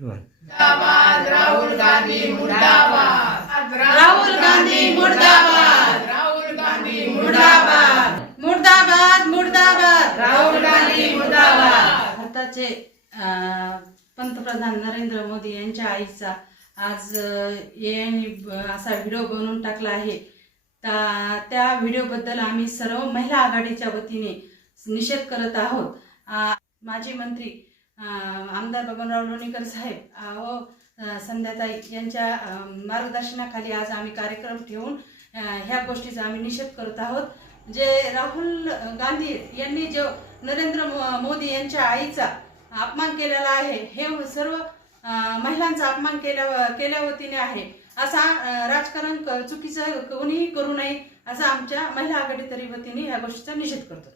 राहुल गांधी मुर्दाबाद. राहुल गांधी मुर्दाबाद. राहुल गांधी मुर्दाबाद. मुर्दाबाद मुर्दाबाद. राहुल गांधी मुर्दाबाद. भारताचे पंतप्रधान नरेंद्र मोदी यांच्या आईचा आज यांनी असा व्हिडिओ बनवून टाकला आहे. त्या व्हिडिओबद्दल आम्ही सर्व महिला आघाडीच्या वतीने निषेध करत आहोत. माजी मंत्री आमदार बबनराव लोणीकर साहेब व संध्याताई यांच्या मार्गदर्शनाखाली आज आम्ही कार्यक्रम ठेवून ह्या गोष्टीचा आम्ही निषेध करत आहोत. जे राहुल गांधी यांनी जो नरेंद्र मो- मोदी यांच्या आईचा अपमान केलेला आहे हे सर्व महिलांचा अपमान केल्या केल्या वतीने आहे. असा राजकारण क- चुकीचं कोणीही करू नये असा आमच्या महिला आघाडी तरी वतीने या गोष्टीचा निषेध करतो.